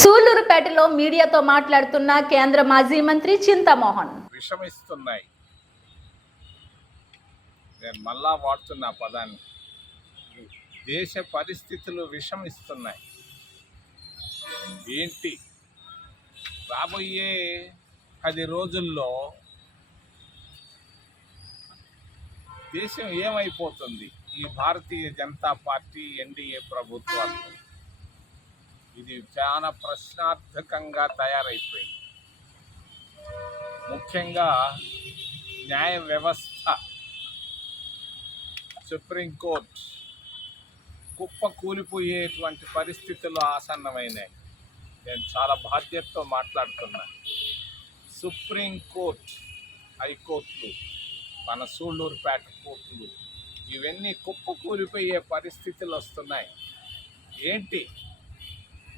సూళ్ళూరుపేటలో మీడియాతో మాట్లాడుతున్న కేంద్ర మాజీ మంత్రి చింతమోహన్. విషమిస్తున్నాయి. నేను మళ్ళా వాడుతున్న పదాన్ని. దేశ పరిస్థితులు విషమిస్తున్నాయి. ఏంటి? రాబోయే పది రోజుల్లో దేశం ఏమైపోతుంది? ఈ భారతీయ జనతా పార్టీ ఎన్డీఏ ప్రభుత్వాలు. ఇది చాలా ప్రశ్నార్థకంగా తయారైపోయింది. ముఖ్యంగా న్యాయ వ్యవస్థ సుప్రీంకోర్టు కుప్ప కూలిపోయేటువంటి పరిస్థితులు ఆసన్నమైనాయి. నేను చాలా బాధ్యతతో మాట్లాడుతున్నా. సుప్రీంకోర్టు హైకోర్టులు మన సూళ్ళూరుపేట కోర్టులు ఇవన్నీ కుప్ప కూలిపోయే పరిస్థితులు వస్తున్నాయి. ఏంటి?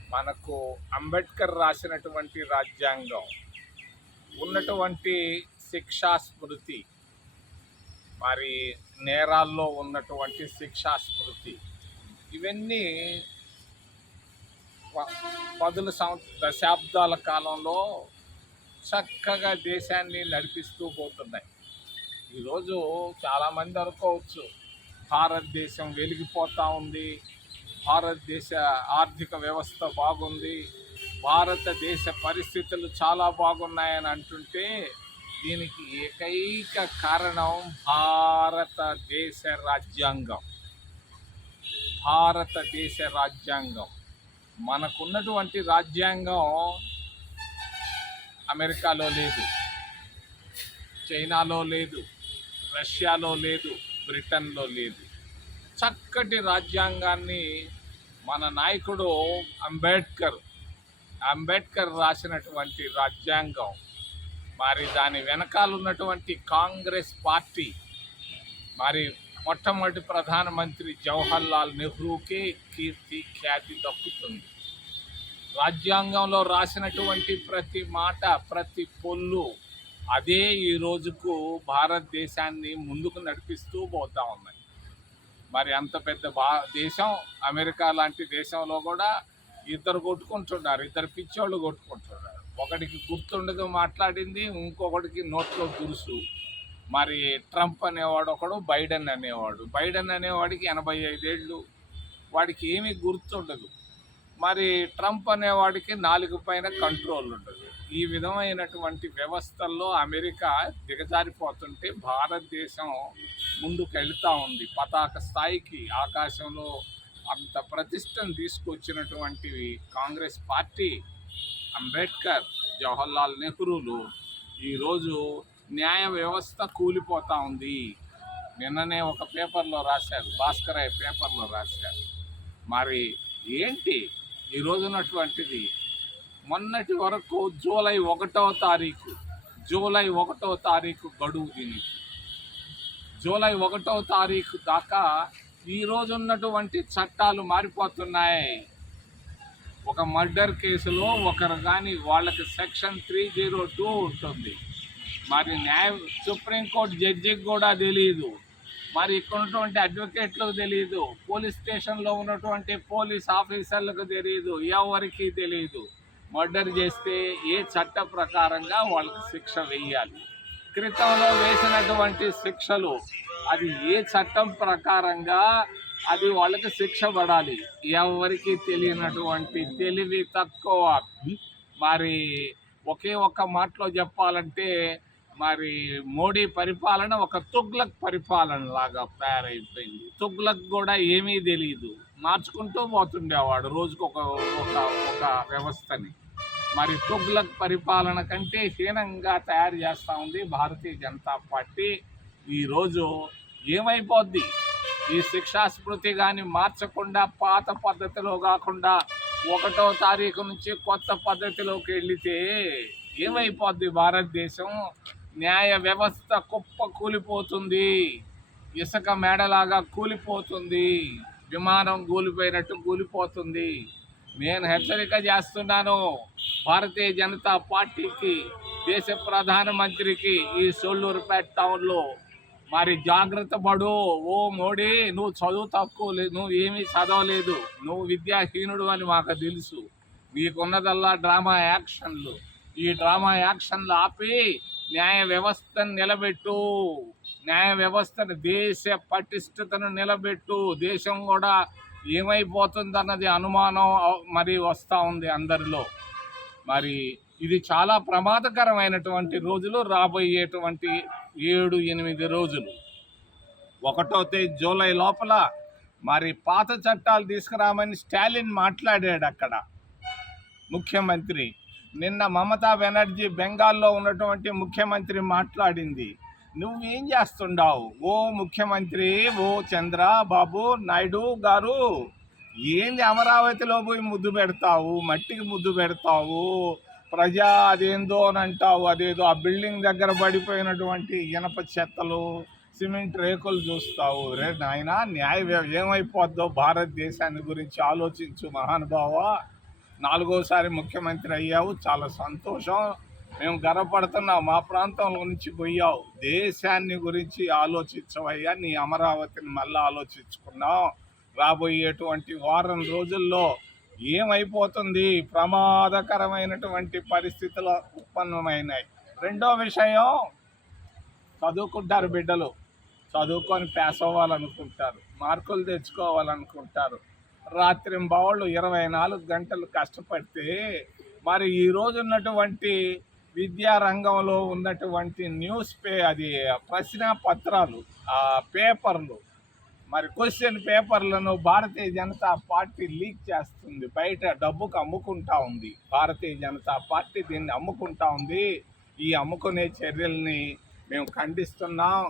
మనకు అంబేద్కర్ రాసినటువంటి రాజ్యాంగం ఉన్నటువంటి శిక్షా స్మృతి మరి నేరాల్లో ఉన్నటువంటి శిక్షా స్మృతి ఇవన్నీ పదుల దశాబ్దాల కాలంలో చక్కగా దేశాన్ని నడిపిస్తూ పోతున్నాయి. ఈరోజు చాలామంది అనుకోవచ్చు భారతదేశం వెలిగిపోతూ ఉంది భారతదేశ ఆర్థిక వ్యవస్థ బాగుంది భారతదేశ పరిస్థితులు చాలా బాగున్నాయని అంటుంటే దీనికి ఏకైక కారణం భారతదేశ రాజ్యాంగం. భారతదేశ రాజ్యాంగం. మనకున్నటువంటి రాజ్యాంగం అమెరికాలో లేదు చైనాలో లేదు రష్యాలో లేదు బ్రిటన్లో లేదు. చక్కటి రాజ్యాంగాన్ని మన నాయకుడు అంబేద్కర్ అంబేద్కర్ రాసినటువంటి రాజ్యాంగం మరి దాని వెనకాల ఉన్నటువంటి కాంగ్రెస్ పార్టీ మరి మొట్టమొదటి ప్రధానమంత్రి జవహర్ లాల్ నెహ్రూకే కీర్తి ఖ్యాతి దక్కుతుంది. రాజ్యాంగంలో రాసినటువంటి ప్రతి మాట ప్రతి పొల్లు అదే ఈ రోజుకు భారతదేశాన్ని ముందుకు నడిపిస్తూ పోతా ఉన్నాయి. మరి అంత పెద్ద బా దేశం అమెరికా లాంటి దేశంలో కూడా ఇద్దరు కొట్టుకుంటున్నారు. ఇద్దరు పిచ్చోళ్ళు కొట్టుకుంటున్నారు. ఒకడికి గుర్తుండదు మాట్లాడింది ఇంకొకటికి నోట్లో దురుసు. మరి ట్రంప్ అనేవాడు ఒకడు బైడెన్ అనేవాడు. బైడెన్ అనేవాడికి ఎనభై ఐదేళ్ళు. వాడికి ఏమీ గుర్తుండదు. మరి ట్రంప్ అనేవాడికి నాలుగు పైన కంట్రోల్ ఉండదు. ఈ విధమైనటువంటి వ్యవస్థల్లో అమెరికా దిగజారిపోతుంటే భారతదేశం ముందుకు వెళ్తూ ఉంది. పతాక స్థాయికి ఆకాశంలో అంత ప్రతిష్టను తీసుకొచ్చినటువంటి కాంగ్రెస్ పార్టీ అంబేద్కర్ జవహర్లాల్ నెహ్రూలు ఈరోజు న్యాయ వ్యవస్థ కూలిపోతూ ఉంది. నిన్ననే ఒక పేపర్లో రాశారు భాస్కరయ్య పేపర్లో రాశారు. మరి ఏంటి? ఈరోజు ఉన్నటువంటిది మొన్నటి వరకు జూలై ఒకటో తారీఖు జూలై ఒకటో తారీఖు గడువు దీనికి జూలై ఒకటో తారీఖు దాకా ఈరోజు ఉన్నటువంటి చట్టాలు మారిపోతున్నాయి. ఒక మర్డర్ కేసులో ఒకరు కానీ వాళ్ళకి సెక్షన్ త్రీ జీరో టూ ఉంటుంది. మరి న్యాయ సుప్రీంకోర్టు జడ్జికి కూడా తెలియదు మరి ఇక్కడ ఉన్నటువంటి అడ్వకేట్లకు తెలియదు పోలీస్ స్టేషన్లో ఉన్నటువంటి పోలీస్ ఆఫీసర్లకు తెలియదు ఎవరికి తెలియదు మర్డర్ చేస్తే ఏ చట్ట ప్రకారంగా వాళ్ళకి శిక్ష వేయాలి? క్రితంలో వేసినటువంటి శిక్షలు అది ఏ చట్టం ప్రకారంగా అది వాళ్ళకి శిక్ష పడాలి? ఎవరికి తెలియనటువంటి తెలివి తక్కువ. మరి ఒకే ఒక్క మాటలో చెప్పాలంటే మరి మోడీ పరిపాలన ఒక తుగ్లక్ పరిపాలన లాగా తయారైపోయింది. తుగ్లక్ కూడా ఏమీ తెలియదు మార్చుకుంటూ పోతుండేవాడు రోజుకు ఒక ఒక ఒక వ్యవస్థని. మరి తుగ్లక్ పరిపాలన కంటే హీనంగా తయారు చేస్తూ ఉంది భారతీయ జనతా పార్టీ. ఈరోజు ఏమైపోద్ది? ఈ శిక్షాస్మృతి కానీ మార్చకుండా పాత పద్ధతిలో కాకుండా ఒకటో తారీఖు నుంచి కొత్త పద్ధతిలోకి వెళితే ఏమైపోద్ది భారతదేశం? న్యాయ వ్యవస్థ కుప్ప కూలిపోతుంది ఇసుక మేడలాగా కూలిపోతుంది. విమానం కూలిపోయినట్టు కూలిపోతుంది నేను హెచ్చరిక చేస్తున్నాను భారతీయ జనతా పార్టీకి దేశ ప్రధానమంత్రికి ఈ సోళ్ళూరుపేట టౌన్లో. మరి జాగ్రత్త పడు. ఓ మోడీ నువ్వు చదువు తక్కువ లేదు నువ్వు ఏమీ చదవలేదు. నువ్వు విద్యాహీనుడు అని మాకు తెలుసు. మీకున్నదల్లా డ్రామా యాక్షన్లు. ఈ డ్రామా యాక్షన్లు ఆపి న్యాయ వ్యవస్థను నిలబెట్టు. న్యాయ వ్యవస్థను దేశ పటిష్టతను నిలబెట్టు. దేశం కూడా ఏమైపోతుందన్నది అనుమానం మరి వస్తూ ఉంది అందరిలో. మరి ఇది చాలా ప్రమాదకరమైనటువంటి రోజులు రాబోయేటువంటి ఏడు ఎనిమిది రోజులు. ఒకటో తేదీ జూలై లోపల మరి పాత చట్టాలు తీసుకురామని స్టాలిన్ మాట్లాడాడు అక్కడ. ముఖ్యమంత్రి నిన్న మమతా బెనర్జీ బెంగాల్లో ఉన్నటువంటి ముఖ్యమంత్రి మాట్లాడింది. నువ్వేం చేస్తుండావు? ఓ ముఖ్యమంత్రి ఓ చంద్రబాబు నాయుడు గారు ఏంది అమరావతిలో పోయి ముద్దు పెడతావు? మట్టికి ముద్దు పెడతావు? ప్రజా అదేందో అని అంటావు? అదేదో ఆ బిల్డింగ్ దగ్గర పడిపోయినటువంటి ఇనప చెత్తలు సిమెంట్ రేకులు చూస్తావు. రే నాయన న్యాయ ఏమైపోద్దో భారతదేశాన్ని గురించి ఆలోచించు మహానుభావ. నాలుగోసారి ముఖ్యమంత్రి అయ్యావు. చాలా సంతోషం. మేము గర్వపడుతున్నాం మా ప్రాంతంలో నుంచి పోయావు. దేశాన్ని గురించి ఆలోచించవయ్యా నీ అమరావతిని మళ్ళీ ఆలోచించుకున్నాం. రాబోయేటువంటి వారం రోజుల్లో ఏమైపోతుంది? ప్రమాదకరమైనటువంటి పరిస్థితులు ఉత్పన్నమైనాయి. రెండో విషయం చదువుకుంటారు బిడ్డలు. చదువుకొని పాస్ అవ్వాలనుకుంటారు. మార్కులు తెచ్చుకోవాలనుకుంటారు. రాత్రి ఇరవై నాలుగు గంటలు కష్టపడితే మరి ఈ ఉన్నటువంటి విద్యారంగంలో ఉన్నటువంటి న్యూస్ పే అది ప్రశ్న పత్రాలు ఆ పేపర్లు మరి క్వశ్చన్ పేపర్లను భారతీయ జనతా పార్టీ లీక్ చేస్తుంది. బయట డబ్బుకు అమ్ముకుంటా ఉంది. భారతీయ జనతా పార్టీ దీన్ని అమ్ముకుంటా ఉంది. ఈ అమ్ముకునే చర్యల్ని మేము ఖండిస్తున్నాం.